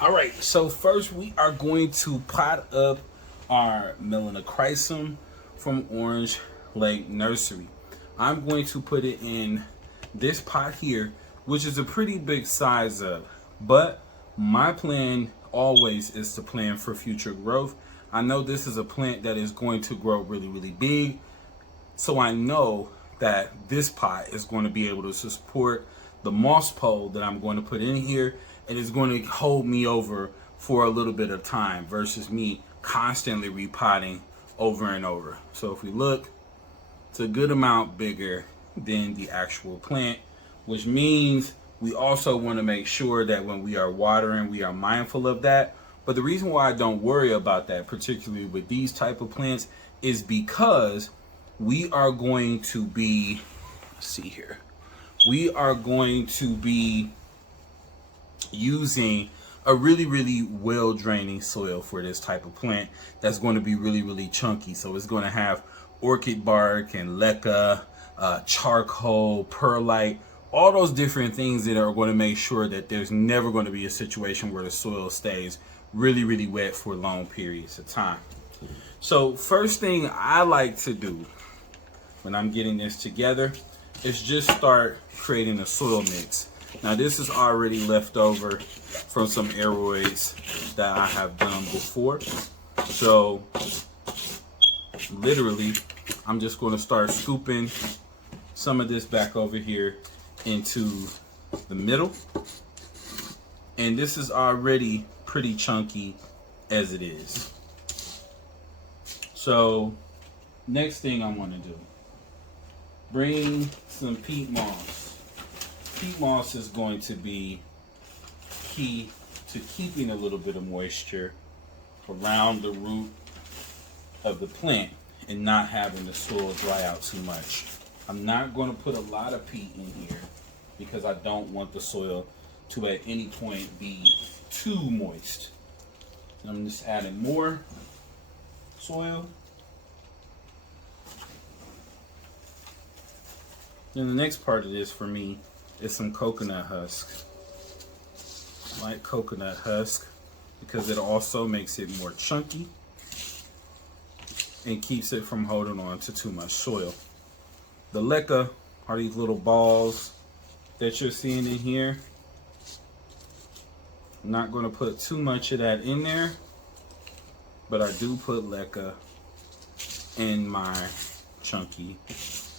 All right, so first we are going to pot up our Melanochrysum from Orange Lake Nursery. I'm going to put it in this pot here, which is a pretty big size up, but my plan always is to plan for future growth. I know this is a plant that is going to grow really, really big, so I know that this pot is going to be able to support the moss pole that I'm going to put in here, and it's going to hold me over for a little bit of time versus me constantly repotting over and over. So if we look, it's a good amount bigger than the actual plant, which means we also want to make sure that when we are watering, we are mindful of that. But the reason why I don't worry about that, particularly with these type of plants, is because we are going to be, let's see here, we are going to be using a really, really well draining soil for this type of plant that's going to be really, really chunky. So it's going to have orchid bark and leca, charcoal, perlite, all those different things that are going to make sure that there's never going to be a situation where the soil stays really, really wet for long periods of time. So first thing I like to do when I'm getting this together is just start creating a soil mix. Now this is already left over from some aeroids that I have done before. So literally, I'm just going to start scooping some of this back over here into the middle. And this is already pretty chunky as it is. So next thing I want to do, bring some peat moss. Peat moss is going to be key to keeping a little bit of moisture around the root of the plant and not having the soil dry out too much. I'm not going to put a lot of peat in here because I don't want the soil to at any point be too moist. And I'm just adding more soil. Then the next part of this for me is some coconut husk. I like coconut husk because it also makes it more chunky and keeps it from holding on to too much soil. The leca are these little balls that you're seeing in here. I'm not going to put too much of that in there, but I do put leca in my chunky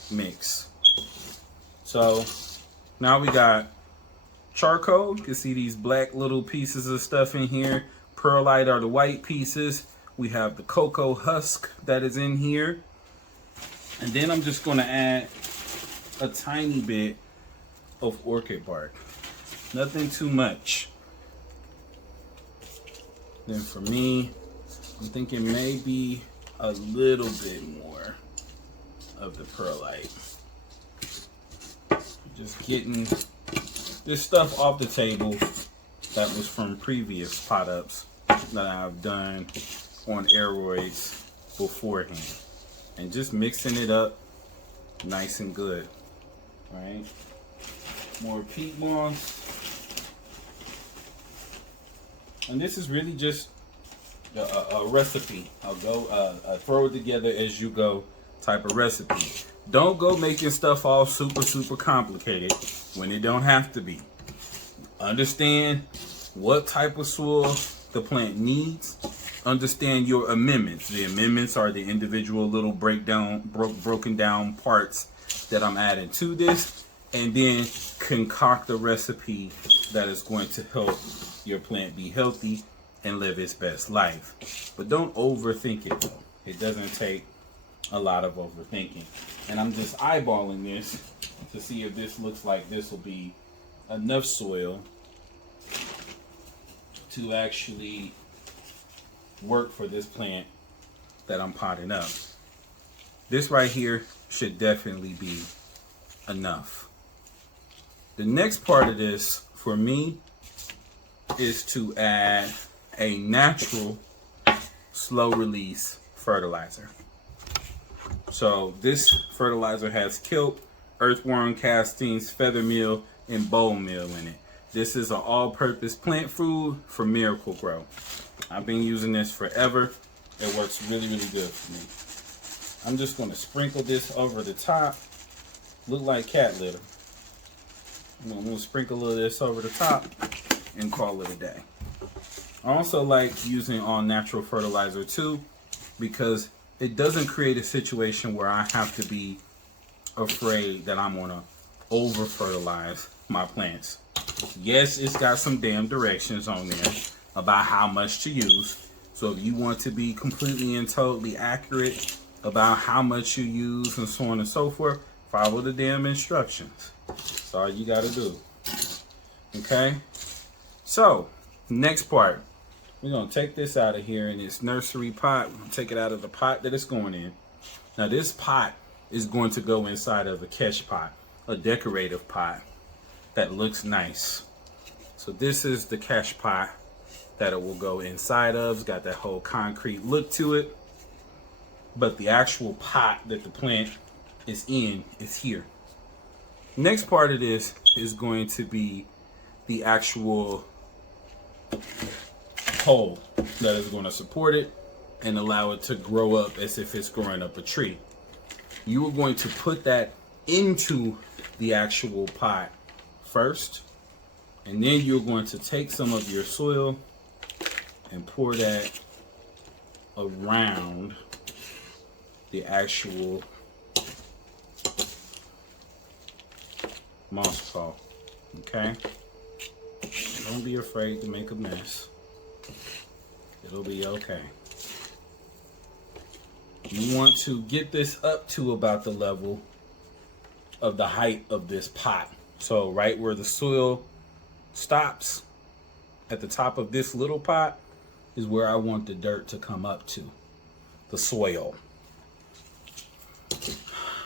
mix. So now we got charcoal. You can see these black little pieces of stuff in here. Perlite are the white pieces. We have the cocoa husk that is in here. And then I'm just going to add a tiny bit of orchid bark. Nothing too much. Then for me, I'm thinking maybe a little bit more of the perlite. Just getting this stuff off the table that was from previous pot ups that I've done on aeroids beforehand, and just mixing it up nice and good. All right, more peat moss, and this is really just a recipe. I'll go throw it together as you go type of recipe. Don't go making stuff all super complicated when it don't have to be. Understand what type of soil the plant needs. Understand your amendments. The amendments are the individual little broken down parts that I'm adding to this, and then concoct a recipe that is going to help your plant be healthy and live its best life. But don't overthink it though. It doesn't take a lot of overthinking. And I'm just eyeballing this to see if this looks like this will be enough soil to actually work for this plant that I'm potting up. This right here should definitely be enough. The next part of this for me is to add a natural slow release fertilizer. So this fertilizer has kelp, earthworm castings, feather meal, and bone meal in it. This is an all-purpose plant food for Miracle-Gro. I've been using this forever. It works really, really good for me. I'm just going to sprinkle this over the top. Look like cat litter. I'm going to sprinkle a little of this over the top and call it a day. I also like using all natural fertilizer too, because it doesn't create a situation where I have to be afraid that I'm going to over fertilize my plants. Yes, it's got some damn directions on there about how much to use. So if you want to be completely and totally accurate about how much you use and so on and so forth, follow the damn instructions. That's all you got to do. Okay? So, next part. We're going to take this out of here in this nursery pot. We're going to take it out of the pot that it's going in. Now, this pot is going to go inside of a catch pot, a decorative pot that looks nice. So this is the catch pot that it will go inside of. It's got that whole concrete look to it. But the actual pot that the plant is in is here. Next part of this is going to be the actual pole that is going to support it and allow it to grow up as if it's growing up a tree. You are going to put that into the actual pot first, and then you're going to take some of your soil and pour that around the actual moss pole. Okay? Don't be afraid to make a mess. It'll be okay. You want to get this up to about the level of the height of this pot. So right where the soil stops at the top of this little pot is where I want the dirt to come up to, the soil.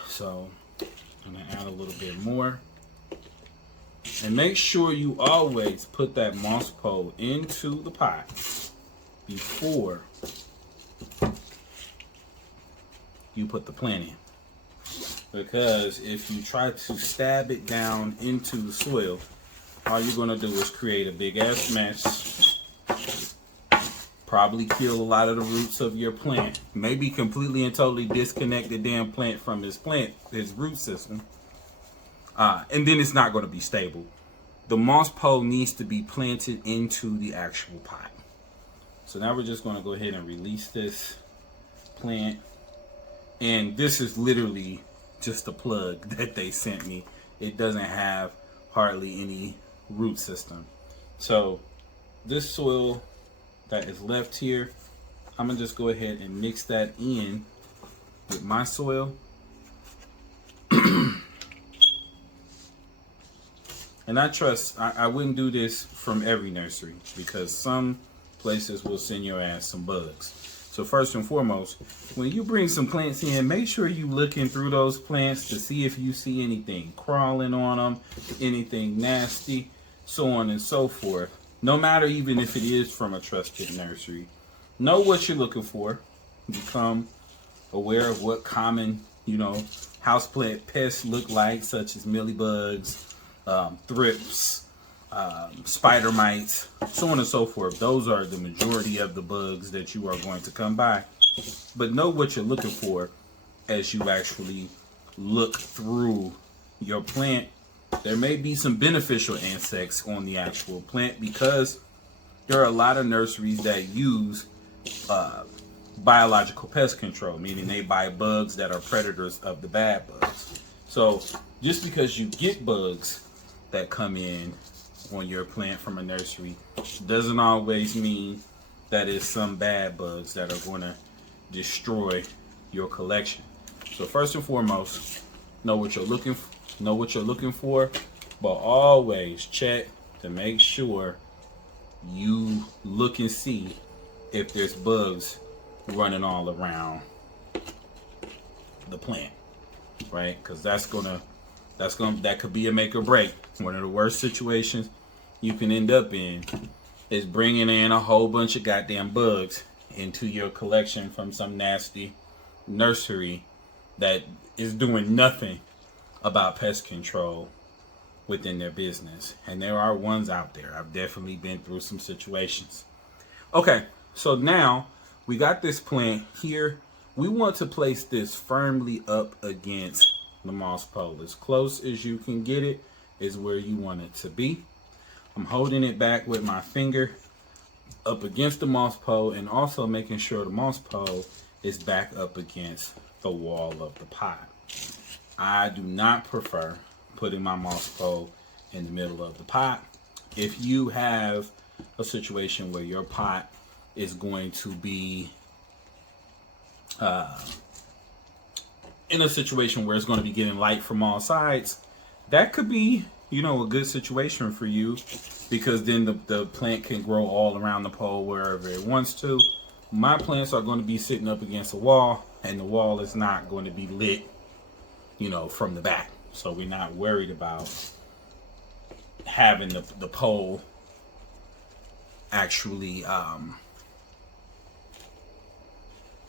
So I'm gonna add a little bit more. And make sure you always put that moss pole into the pot before you put the plant in. Because if you try to stab it down into the soil, all you're going to do is create a big ass mess. Probably kill a lot of the roots of your plant. Maybe completely and totally disconnect the damn plant from his root system. And then it's not going to be stable. The moss pole needs to be planted into the actual pot. So now we're just going to go ahead and release this plant. And this is literally just a plug that they sent me. It doesn't have hardly any root system. So this soil that is left here, I'm going to just go ahead and mix that in with my soil. And I wouldn't do this from every nursery because some places will send your ass some bugs. So first and foremost, when you bring some plants in, make sure you looking through those plants to see if you see anything crawling on them, anything nasty, so on and so forth. No matter even if it is from a trusted nursery. Know what you're looking for. Become aware of what common, houseplant pests look like, such as mealybugs, thrips, spider mites, so on and so forth. Those are the majority of the bugs that you are going to come by. But know what you're looking for as you actually look through your plant. There may be some beneficial insects on the actual plant because there are a lot of nurseries that use biological pest control, meaning they buy bugs that are predators of the bad bugs. So just because you get bugs that come in on your plant from a nursery doesn't always mean that it's some bad bugs that are going to destroy your collection. So first and foremost, know what you're looking for, but always check to make sure you look and see if there's bugs running all around the plant, right? Because that could be a make or break. One of the worst situations you can end up in is bringing in a whole bunch of goddamn bugs into your collection from some nasty nursery that is doing nothing about pest control within their business. And there are ones out there. I've definitely been through some situations. Okay, so now we got this plant here. We want to place this firmly up against the moss pole. As close as you can get it is where you want it to be. I'm holding it back with my finger up against the moss pole, and also making sure the moss pole is back up against the wall of the pot. I do not prefer putting my moss pole in the middle of the pot. If you have a situation where your pot is going to be in a situation where it's going to be getting light from all sides, that could be, you know, a good situation for you, because then the plant can grow all around the pole wherever it wants to. My plants are going to be sitting up against a wall, and the wall is not going to be lit, you know, from the back. So we're not worried about having the pole actually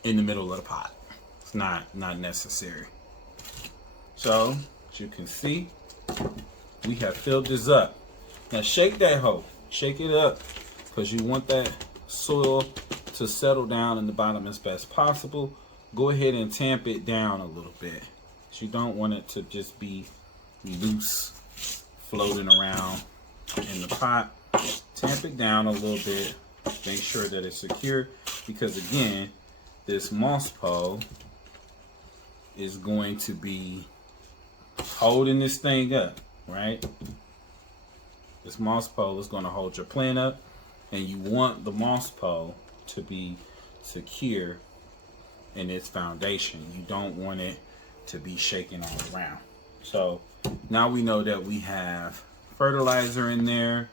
in the middle of the pot. It's not necessary. So as you can see, we have filled this up. Now shake that hoe, shake it up, because you want that soil to settle down in the bottom as best possible. Go ahead and tamp it down a little bit. You don't want it to just be loose, floating around in the pot. Tamp it down a little bit. Make sure that it's secure, because again, this moss pole is going to be holding this thing up, right? This moss pole is going to hold your plant up, and you want the moss pole to be secure in its foundation. You don't want it to be shaking all around. So now we know that we have fertilizer in there.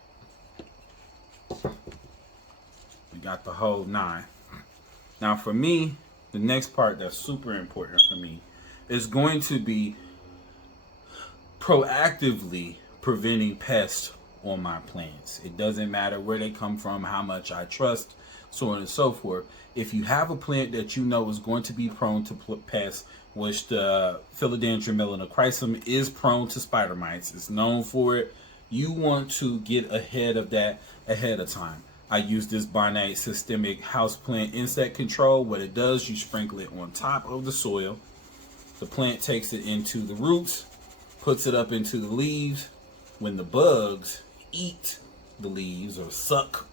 We got the whole 9. Now for me, the next part that's super important for me is going to be proactively preventing pests on my plants. It doesn't matter where they come from, how much I trust, so on and so forth. If you have a plant that you know is going to be prone to pests, which the Philodendron Melanochrysum is prone to spider mites, it's known for it, you want to get ahead of that ahead of time. I use this Barnite systemic houseplant insect control. What it does, you sprinkle it on top of the soil. The plant takes it into the roots, puts it up into the leaves. When the bugs eat the leaves or suck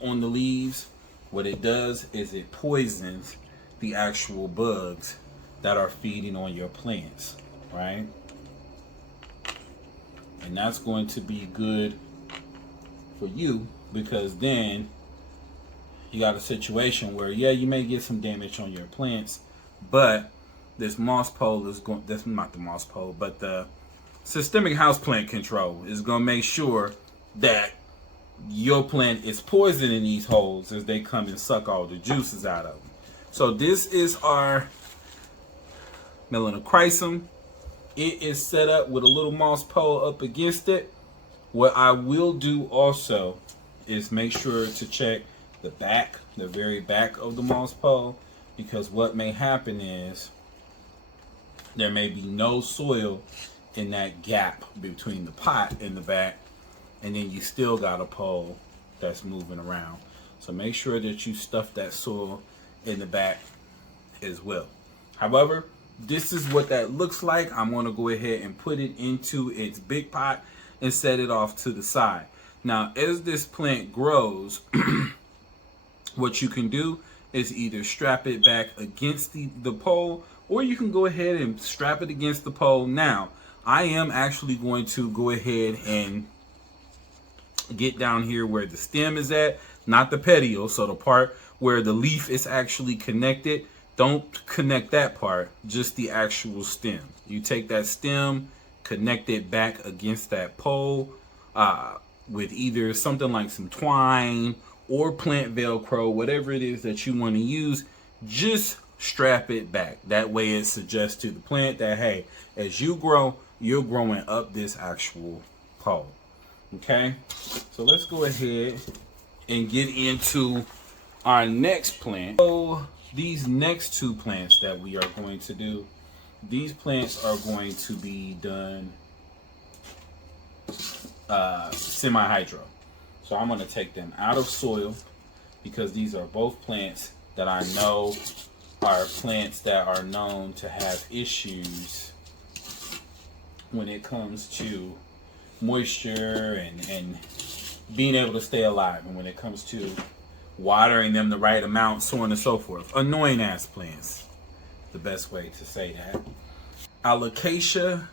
on the leaves, what it does is it poisons the actual bugs that are feeding on your plants, right? And that's going to be good for you, because then you got a situation where, yeah, you may get some damage on your plants, but this moss pole is going, that's not the moss pole, but the systemic houseplant control is going to make sure that your plant is poisoning these holes as they come and suck all the juices out of them. So this is our Melanochrysum. It is set up with a little moss pole up against it. What I will do also is make sure to check the back, the very back of the moss pole, because what may happen is there may be no soil in that gap between the pot and the back, and then you still got a pole that's moving around. So make sure that you stuff that soil in the back as well. However, this is what that looks like. I'm going to go ahead and put it into its big pot and set it off to the side. Now, as this plant grows, what you can do is either strap it back against the pole, or you can go ahead and strap it against the pole. Now, I am actually going to go ahead and get down here where the stem is at, not the petiole, so the part where the leaf is actually connected. Don't connect that part, just the actual stem. You take that stem, connect it back against that pole with either something like some twine or plant Velcro, whatever it is that you want to use. Just strap it back. That way it suggests to the plant that, hey, as you grow, you're growing up this actual pole. Okay, so let's go ahead and get into our next plant. So these next two plants that we are going to do, these plants are going to be done semi-hydro. So I'm going to take them out of soil because these are both plants that I know are plants that are known to have issues when it comes to moisture and being able to stay alive, and when it comes to watering them the right amount, so on and so forth. Annoying ass plants, the best way to say that. Alocasia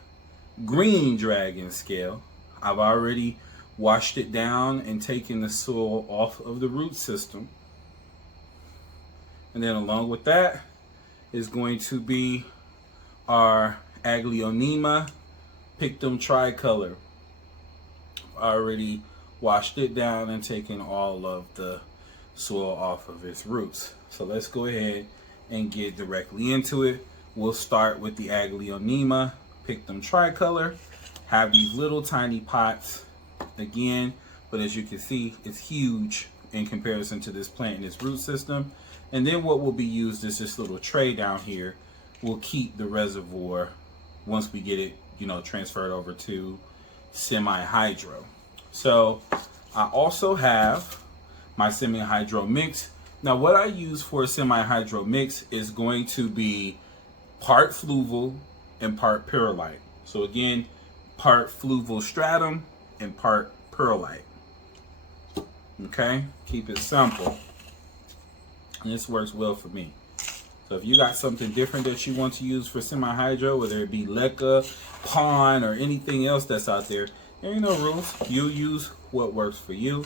Green Dragon Scale. I've already washed it down and taken the soil off of the root system. And then along with that is going to be our Aglaonema Pictum Tricolor. Already washed it down and taken all of the soil off of its roots. So let's go ahead and get directly into it. We'll start with the Aglaonema Pictum Tricolor. Have these little tiny pots again, but as you can see, it's huge in comparison to this plant and its root system. And then what will be used is this little tray down here. We'll keep the reservoir once we get it, transferred over to semi-hydro. So I also have my semi-hydro mix. Now what I use for a semi-hydro mix is going to be part fluval and part perlite. So again, part fluval stratum and part perlite. Okay, keep it simple. And this works well for me. So if you got something different that you want to use for semi-hydro, whether it be leca, pond, or anything else that's out there, there ain't no rules. You use what works for you.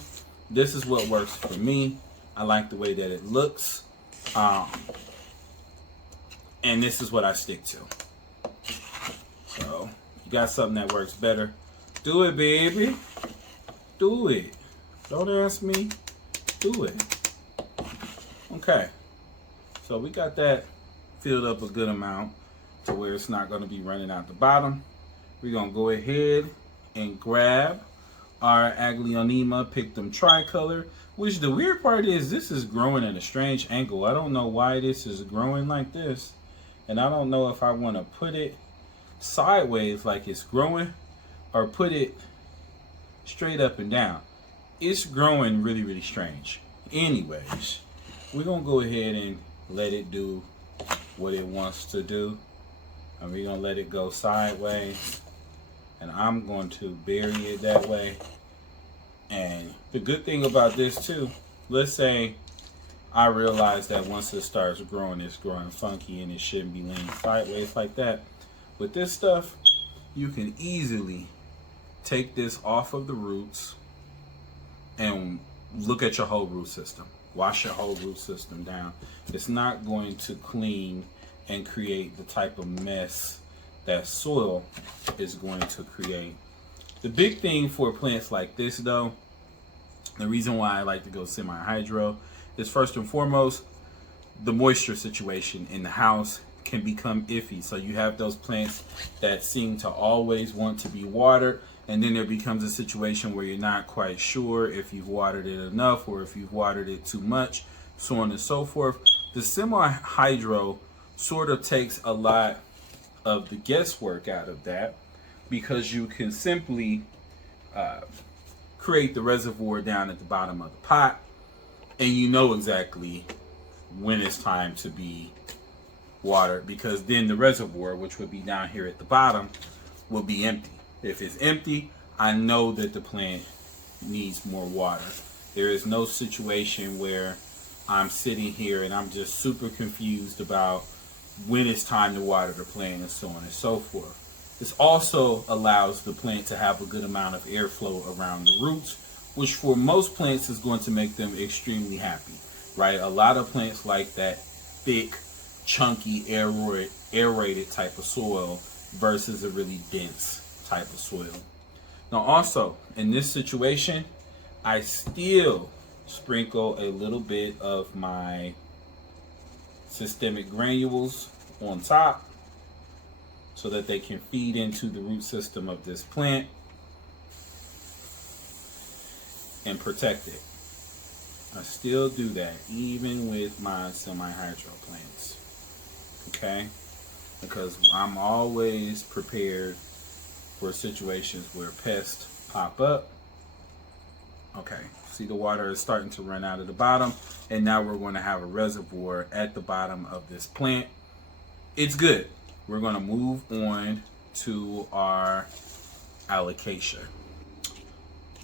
This is what works for me. I like the way that it looks. And this is what I stick to. So you got something that works better, do it, baby. Do it. Don't ask me. Do it. Okay. So we got that filled up a good amount to where it's not going to be running out the bottom. We're going to go ahead and grab our Aglaonema Pictum Tricolor, which the weird part is this is growing at a strange angle. I don't know why this is growing like this. And I don't know if I want to put it sideways like it's growing or put it straight up and down. It's growing really, really strange. Anyways, we're going to go ahead and let it do what it wants to do. And we're going to let it go sideways. And I'm going to bury it that way. And the good thing about this too, let's say I realize that once it starts growing, it's growing funky and it shouldn't be leaning sideways like that. With this stuff, you can easily take this off of the roots and look at your whole root system. Wash your whole root system down. It's not going to clean and create the type of mess that soil is going to create. The big thing for plants like this though, the reason why I like to go semi-hydro is first and foremost, the moisture situation in the house can become iffy. So you have those plants that seem to always want to be watered, and then there becomes a situation where you're not quite sure if you've watered it enough or if you've watered it too much, so on and so forth. The semi-hydro sort of takes a lot of the guesswork out of that, because you can simply create the reservoir down at the bottom of the pot, and you know exactly when it's time to be watered, because then the reservoir, which would be down here at the bottom, will be empty. If it's empty, I know that the plant needs more water. There is no situation where I'm sitting here and I'm just super confused about when it's time to water the plant and so on and so forth. This also allows the plant to have a good amount of airflow around the roots, which for most plants is going to make them extremely happy, right? A lot of plants like that thick, chunky, aerated type of soil versus a really dense type of soil. Now also, in this situation, I still sprinkle a little bit of my systemic granules on top so that they can feed into the root system of this plant and protect it. I still do that even with my semi-hydro plants, okay? Because I'm always prepared for situations where pests pop up. Okay, see the water is starting to run out of the bottom, and now we're going to have a reservoir at the bottom of this plant. It's good. We're going to move on to our Alocasia.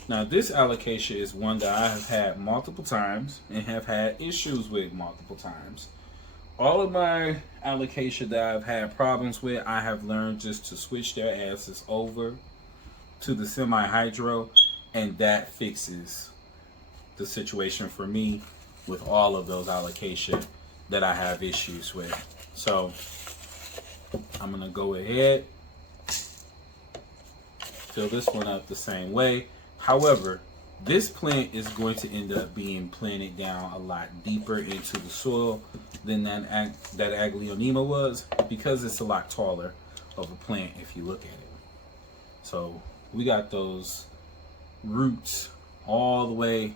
Now this Alocasia is one that I have had multiple times and have had issues with multiple times. All of my Alocasia that I've had problems with, I have learned just to switch their asses over to the semi-hydro, and that fixes the situation for me with all of those Alocasia that I have issues with. So I'm gonna go ahead, fill this one up the same way. However, this plant is going to end up being planted down a lot deeper into the soil than that Aglaonema was, because it's a lot taller of a plant if you look at it. So we got those roots all the way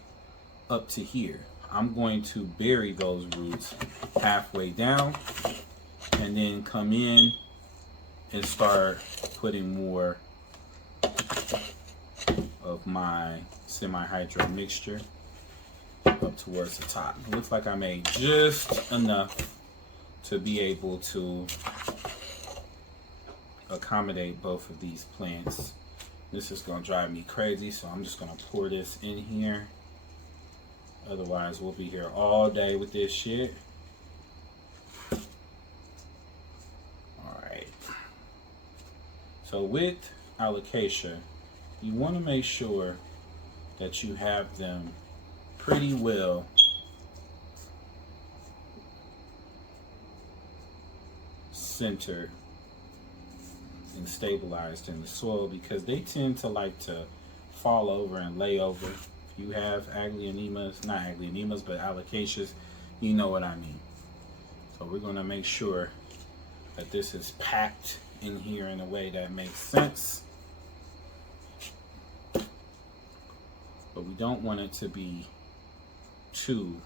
up to here. I'm going to bury those roots halfway down and then come in and start putting more of my semi-hydro mixture up towards the top. It looks like I made just enough to be able to accommodate both of these plants. This is gonna drive me crazy, so I'm just gonna pour this in here. Otherwise, we'll be here all day with this shit. Alright. So with Alocasia, you want to make sure that you have them pretty well centered and stabilized in the soil, because they tend to like to fall over and lay over. If you have Aglaonemas, not Aglaonemas, but Alocasias, you know what I mean. So we're going to make sure that this is packed in here in a way that makes sense. But we don't want it to be too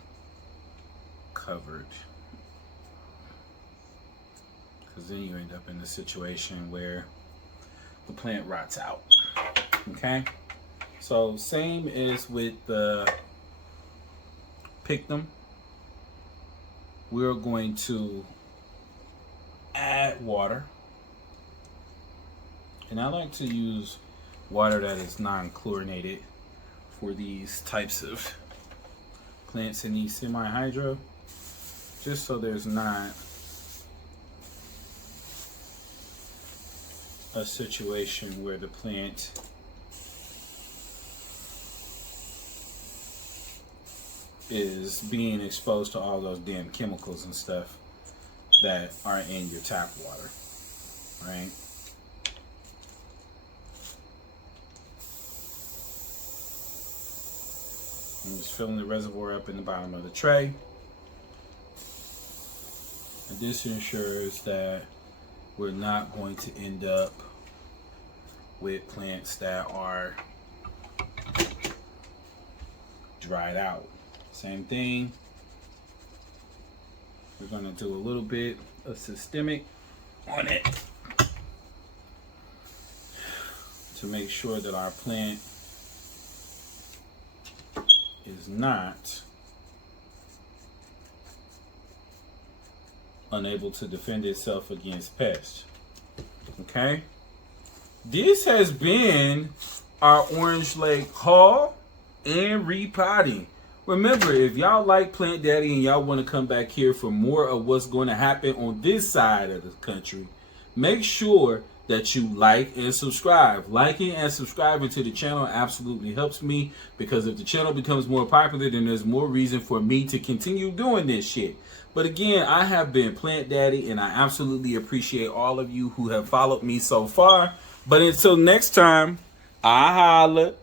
covered, because then you end up in a situation where the plant rots out. Okay, so same as with the Pictum, we're going to add water, and I like to use water that is non-chlorinated for these types of plants in these semi-hydro, just so there's not a situation where the plant is being exposed to all those damn chemicals and stuff that are in your tap water, right? I'm just filling the reservoir up in the bottom of the tray. And this ensures that we're not going to end up with plants that are dried out. Same thing. We're going to do a little bit of systemic on it to make sure that our plant is not unable to defend itself against pests. Okay, this has been our Orange Lake haul and repotting. Remember, if y'all like Plant Daddy and y'all want to come back here for more of what's going to happen on this side of the country, make sure that you like and subscribe. Liking and subscribing to the channel absolutely helps me, because if the channel becomes more popular, then there's more reason for me to continue doing this shit. But again, I have been Plant Daddy, and I absolutely appreciate all of you who have followed me so far. But until next time, I holla.